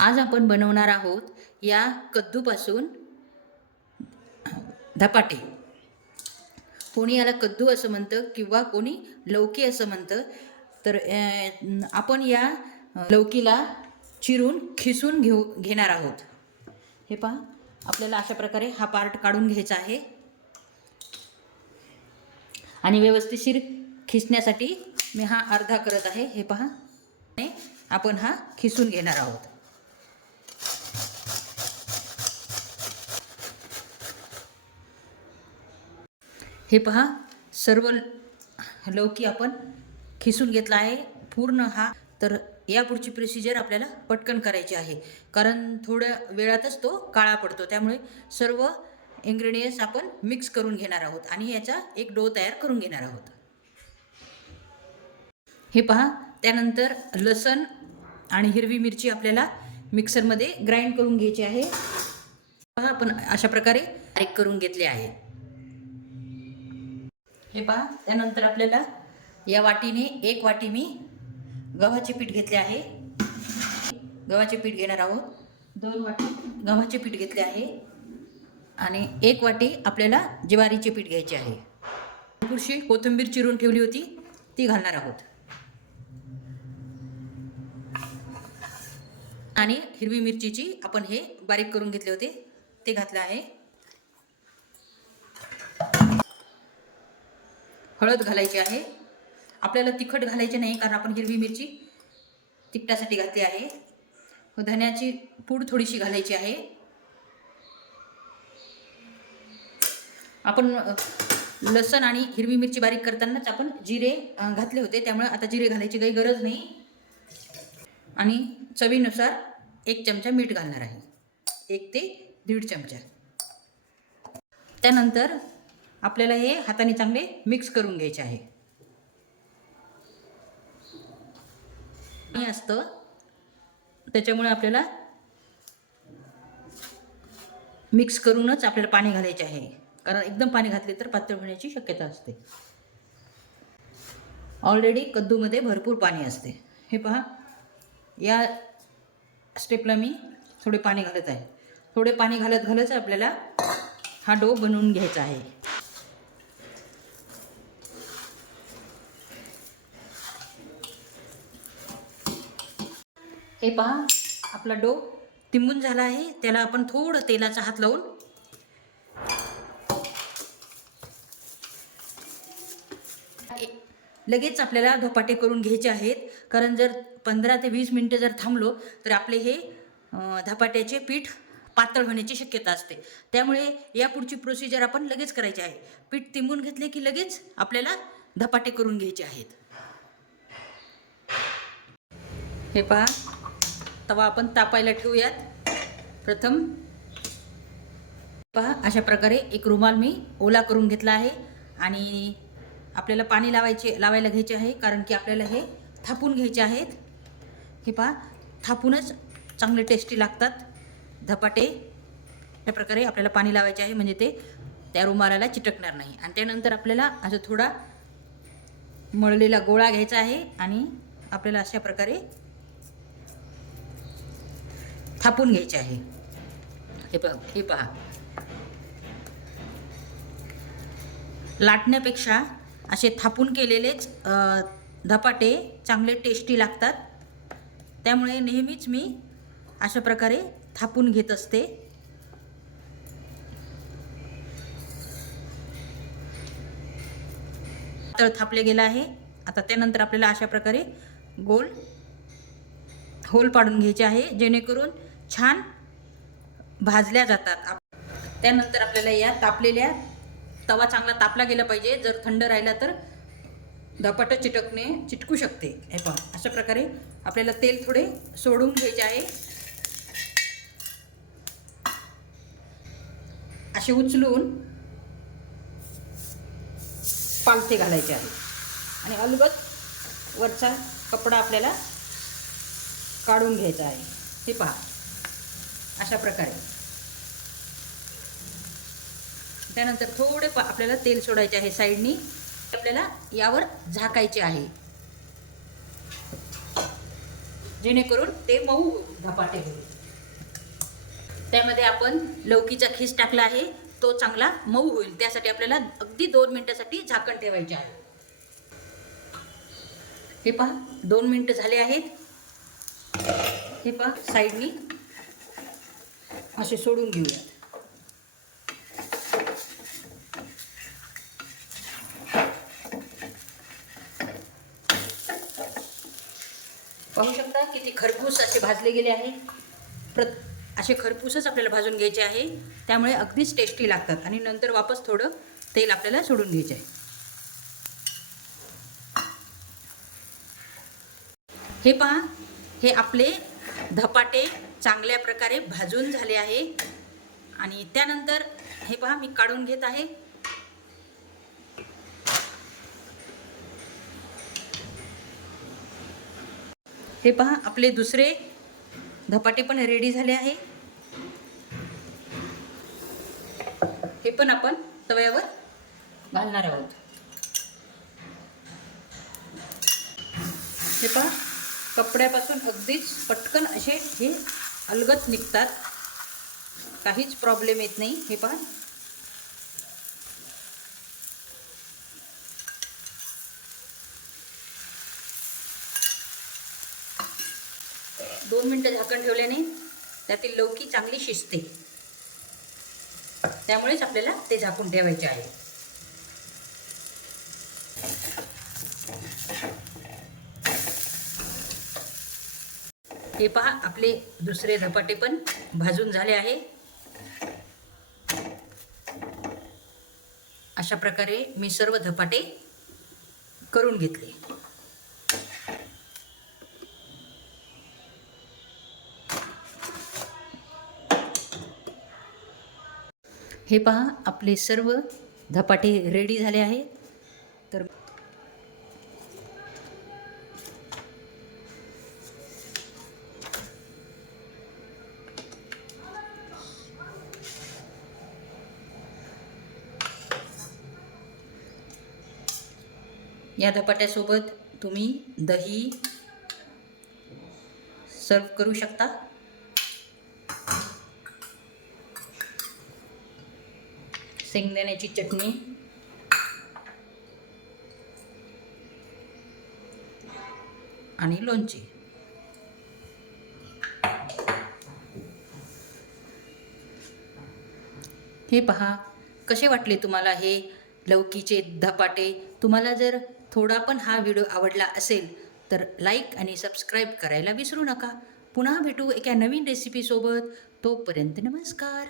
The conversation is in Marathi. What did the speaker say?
आज आपण बनवणार आहोत या कद्दूपासून धपाटे। कोणी याला कद्दू असं म्हणतं किंवा कोणी लौकी असं म्हणतं। तर आपण या लौकीला चिरून खिसून घेणार आहोत। हे पहा, आपल्याला अशा प्रकारे हा पार्ट काढून घ्यायचा आहे आणि व्यवस्थितशीर खिसण्यासाठी मी हा अर्धा करत आहे। हे पहा, आपण हा खिसून घेणार आहोत। हे पहा, सर्व लौकी आपण खिसून घेतला आहे पूर्ण हा। तर या पुढची प्रोसिजर आपल्याला पटकन करायची आहे, कारण थोड्या वेळातच तो काळा पडतो। त्यामुळे सर्व इन्ग्रेडियंट्स आपण मिक्स करून घेणार आहोत आणि याचा एक डो तयार करून घेणार आहोत। हे पहा, त्यानंतर लसण आणि हिरवी मिरची आपल्याला मिक्सरमध्ये ग्राइंड करून घ्यायची आहे। पहा, आपण अशा प्रकारे बारीक करून घेतले आहे। हे पहा, त्यानंतर आपल्याला या वाटीने एक वाटी मी गव्हाचे पीठ घेतले आहे। गव्हाचे पीठ घेणार आहोत। 2 वाटी गव्हाचे पीठ घेतले आहे आणि 1 वाटी आपल्याला ज्वारीचे पीठ घ्यायचे आहे। थोडीशी कोथिंबीर चिरून ठेवली होती ती घालणार आहोत आणि हिरवी मिरचीची आपण हे बारीक करून घेतले होते ते घातले आहे। हळद घालायची आहे। आपल्याला तिखट घालायचे नाही, कारण आपण हिरवी मिरची तिखटासाठी घातली आहे। धण्याची पूड थोडीशी घालायची आहे। आपण लसण आणि हिरवी मिरची बारीक करतानाच आपण जिरे घातले होते, त्यामुळे आता जिरे घालायची काही गरज नाही। आणि चवीनुसार 1 चमचा मीठ घालणार आहे, 1 ते 1.5 चमचा। त्यानंतर आपल्याला हे हाताने चांगले मिक्स करून घ्यायचे आहे। हे असतं, त्याच्यामुळे आपल्याला मिक्स करूनच आपल्याला पाणी घालायचे आहे, कारण एकदम पाणी घातले तर पातळ होण्याची शक्यता असते। ऑलरेडी कद्दूमध्ये भरपूर पाणी असते। हे पहा, या स्टेपला मी थोडे पाणी घालत आहे। थोडे पाणी घालत आपल्याला हा डो बनवून घ्यायचा आहे। हे पहा, आपला डो तिंबून झाला आहे। त्याला आपण थोडं तेलाचा हात लावून लगेच आपल्याला धपाटे करून घ्यायचे आहेत, कारण जर 15 ते 20 मिनिटं जर थांबलो तर आपले हे धपाट्याचे पीठ पातळ होण्याची शक्यता असते। त्यामुळे या पुढची प्रोसिजर आपण लगेच करायची आहे। पीठ तिंबून घेतले की लगेच आपल्याला धपाटे करून घ्यायचे आहेत। हे पहा, तवा आपण तापायला ठेवूयात। प्रथम पहा, अशा प्रकारे एक रुमाल मी ओला करून घेतला आहे आणि आपल्याला पाणी लावायला घ्यायचे आहे, कारण की आपल्याला हे थापून घ्यायचे आहेत। हे पहा, थापूनच चांगले टेस्टी लागतात धपाटे। या प्रकारे आपल्याला पाणी लावायचे आहे, म्हणजे ते त्या रुमालाला चिटकणार नाही। आणि त्यानंतर आपल्याला असं थोडा मळलेला गोळा घ्यायचा आहे आणि आपल्याला अशा प्रकारे थापून घ्यायचे आहे। हे पहा, लाटण्यापेक्षा असे थापून केलेलेच धपाटे चांगले टेस्टी लागतात। त्यामुळे नेहमीच मी अशा प्रकारे थापून घेत असते। तर थापले गेला आहे। आता त्यानंतर आपल्याला अशा प्रकारे गोल होल पाडून घ्यायचे आहे, जेणेकरून छान भाजल्या जातात। त्यानंतर आपल्याला या तापलेल्या तवा चांगला तापला गेला पाहिजे। जर थंड राहिला तर धपाटे चिटकू शकते। हे पहा, अशा प्रकारे आपल्याला तेल थोडे सोडून घ्यायचे आहे। असे उचलून पालथे घालायचे आहे आणि अलगद वरचा कपडा आपल्याला काढून घ्यायचा आहे। हे पहा, अशा प्रकारे। त्यानंतर थोडे आपल्याला तेल सोडायचे आहे साईडनी। आपल्याला यावर झाकायचे आहे। जेणेकरून ते मऊ होईल, धपाटे होईल. त्यामध्ये आपण लौकीचा खीस टाकला आहे, तो चांगला मऊ होईल. त्यासाठी आपल्याला अगदी 2 मिनिटासाठी झाकण ठेवायचे आहे. हे पहा 2 मिनिटं झाले आहेत. हे पहा साईडनी असे सोडून घेऊया. पाहू शकता किती खरपूस असे भाजले गेले आहे. असे खरपूसच आपल्याला भाजून घ्यायचे आहे, त्यामुळे अगदीच टेस्टी लागतात. आणि नंतर वापस थोडं तेल आपल्याला सोडून घ्यायचे आहे. हे पहा, हे आपले धपाटे चांगल्या प्रकारे भाजून झाले आहे. आणि त्यानंतर हे पहा मी काढून घेत आहे. हे पहा आपले दुसरे धपाटे पण रेडी झाले आहे. हे पण आपण तव्यावर घालणार आहोत. हे पहा कपड्यापासून अगदीच पटकन असे हे अलगद निघतात, काहीच प्रॉब्लेम येत नाही. हे पहा दोन मिनिटं झाकण ठेवल्याने त्यातील लौकी चांगली शिजते, त्यामुळेच आपल्याला ते झाकून ठेवायचे आहे. हे पहा आपले दुसरे धपाटे पण भाजून झाले आहे. अशा प्रकारे मी सर्व धपाटे करून घेतले. हे पहा आपले सर्व धपाटे रेडी झाले आहेत. तर या धपाट्यासोबत तुम्ही दही सर्व करू शकता. शेंगदाण्याची चटणी आणि लोणची. हे पहा कसे वाटले तुम्हाला हे लौकीचे धपाटे. तुम्हाला जर थोडा पण हा व्हिडिओ आवडला असेल तर लाईक आणि सबस्क्राईब करायला विसरू नका. पुन्हा भेटू एका नवीन रेसिपीसोबत. तोपर्यंत नमस्कार.